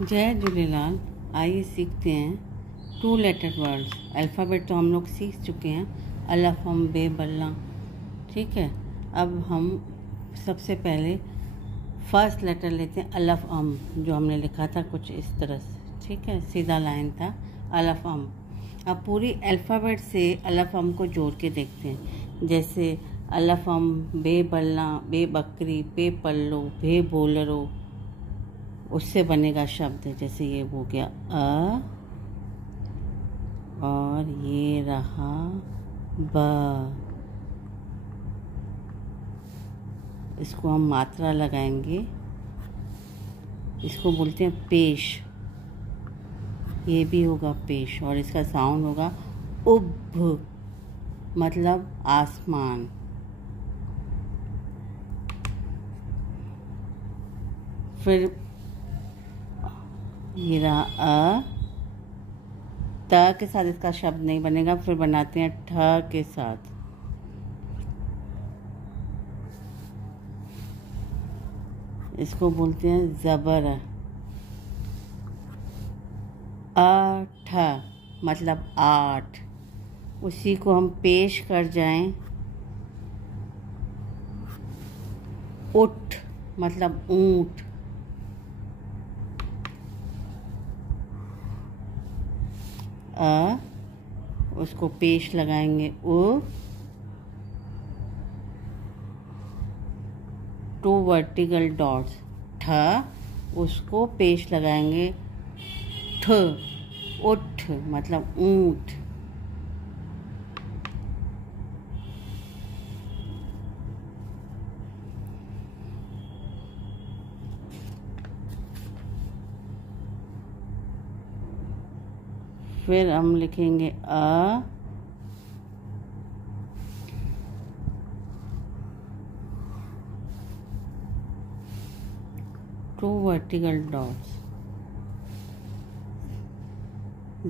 जय झूलेलाल। आइए सीखते हैं 2 लेटर वर्ड्स। अल्फ़ाबेट तो हम लोग सीख चुके हैं, अलफ हम बे बल्ला। ठीक है, अब हम सबसे पहले फर्स्ट लेटर लेते हैं अलफ अम, जो हमने लिखा था कुछ इस तरह से। ठीक है, सीधा लाइन था अलफ अम। अब पूरी अल्फ़ाबेट से अलफ अम को जोड़ के देखते हैं। जैसे अलफ अम बे बल्ला, बे बकरी, पे पल्लो, भे बोलरो, उससे बनेगा शब्द। जैसे ये हो गया अ और ये रहा ब। इसको हम मात्रा लगाएंगे, इसको बोलते हैं पेश। ये भी होगा पेश और इसका साउंड होगा उब, मतलब आसमान। फिर ये रहा अ, त के साथ इसका शब्द नहीं बनेगा, फिर बनाते हैं ठ के साथ। इसको बोलते हैं ज़बर। अठ मतलब 8। उसी को हम पेश कर जाएं, उठ मतलब ऊंट। उसको पेश लगाएंगे उ, 2 वर्टिकल डॉट्स। ठ, उसको पेश लगाएंगे ठ, उठ मतलब ऊंट। फिर हम लिखेंगे अ, टू वर्टिकल डॉट्स।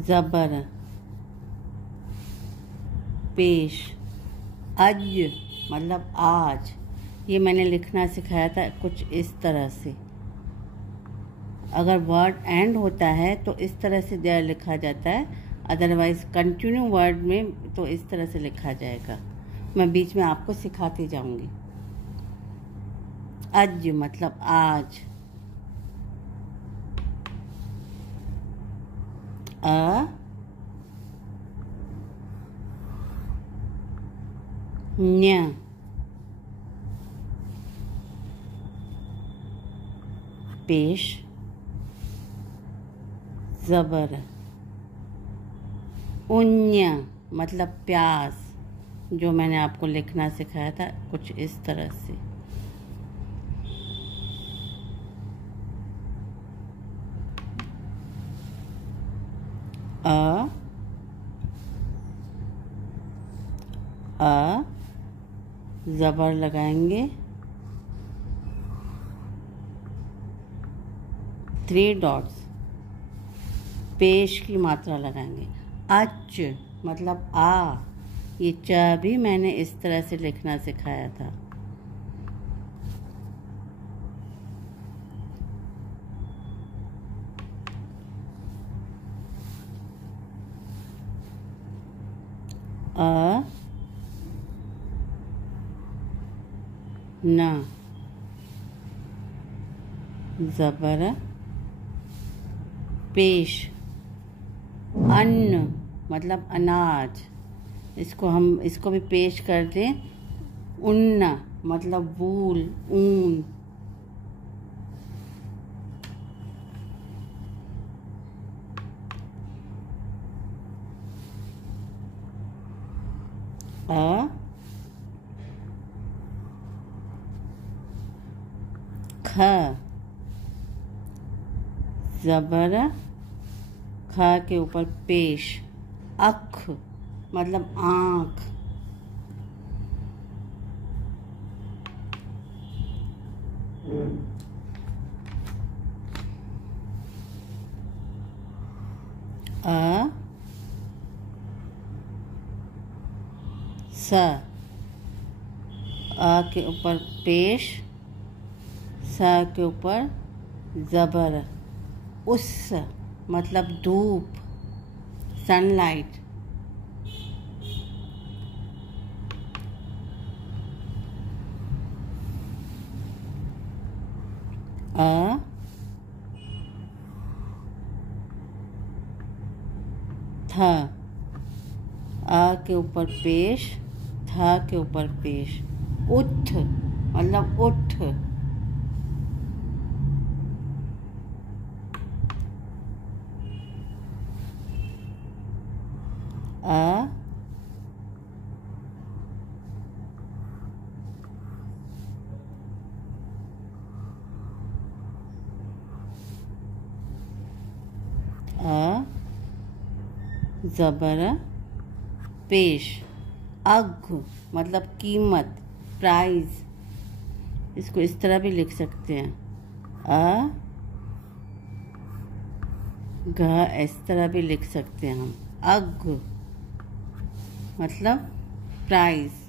ज़बर पेश, अज मतलब आज। ये मैंने लिखना सिखाया था कुछ इस तरह से। अगर वर्ड एंड होता है तो इस तरह से लिखा जाता है, अदरवाइज कंटिन्यू वर्ड में तो इस तरह से लिखा जाएगा। मैं बीच में आपको सिखाती जाऊंगी। अज मतलब आज। अ, न्य पेश, ज़बर। उन्य मतलब प्यास, जो मैंने आपको लिखना सिखाया था कुछ इस तरह से। अ ज़बर लगाएंगे, 3 डॉट्स, पेश की मात्रा लगाएंगे। अच मतलब आ, ये च भी मैंने इस तरह से लिखना सिखाया था। अ न ज़बर पेश, अन्न मतलब अनाज। इसको भी पेश कर दें, उन्न मतलब वूल, ऊन। अ ख ज़बर, ख के ऊपर पेश, अख मतलब आँख। अ स, अ के ऊपर पेश, स के ऊपर ज़बर, उस मतलब धूप, सनलाइट। अ थ, आ के ऊपर पेश, था के ऊपर पेश। उठ मतलब उठ। अ ज़बर पेश। अघ मतलब कीमत, प्राइस। इसको इस तरह भी लिख सकते हैं, घ इस तरह भी लिख सकते हैं हम। अघ मतलब प्राइस।